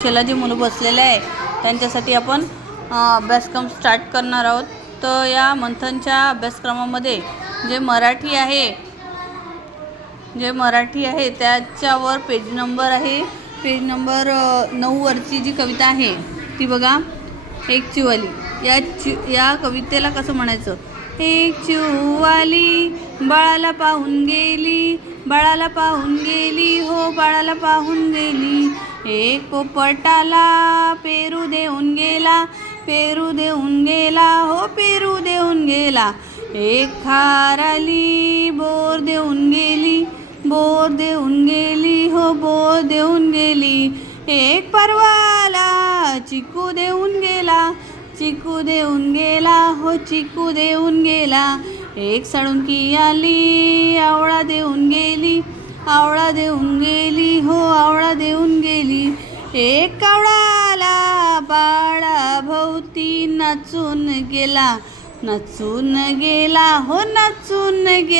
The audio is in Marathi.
परीक्षेला जी मुलं बसलेले आहे. त्यांच्यासाठी आपण अभ्यासक्रम स्टार्ट करणार आहोत. तर या मंथनच्या अभ्यासक्रमामध्ये जे मराठी आहे जे मराठी आहे त्याच्यावर पेज नंबर आहे. पेज नंबर नऊवरची जी कविता आहे ती बघा एक चिवाली. या चि या कवितेला कसं म्हणायचं? एक चिवाली बाळाला पाहून गेली बाळाला पाहून गेली हो बाळाला पाहून गेली. एक पोपटाला पेरू देऊन गेला पेरू देऊन गेला हो पेरू देऊन गेला. एक खार आली बोर देऊन गेली बोर देऊन गेली हो बोर देऊन गेली. एक परवाला चिकू देऊन गेला चिकू देऊन गेला हो चिकू देऊन गेला. एक साळुंकी आली आवळा देऊन गेली आवळा देऊन गेली हो आवळा देऊन गेली. एक कावळाला बाळा भोवती नाचून गेला नाचून गेला हो नाचून गेला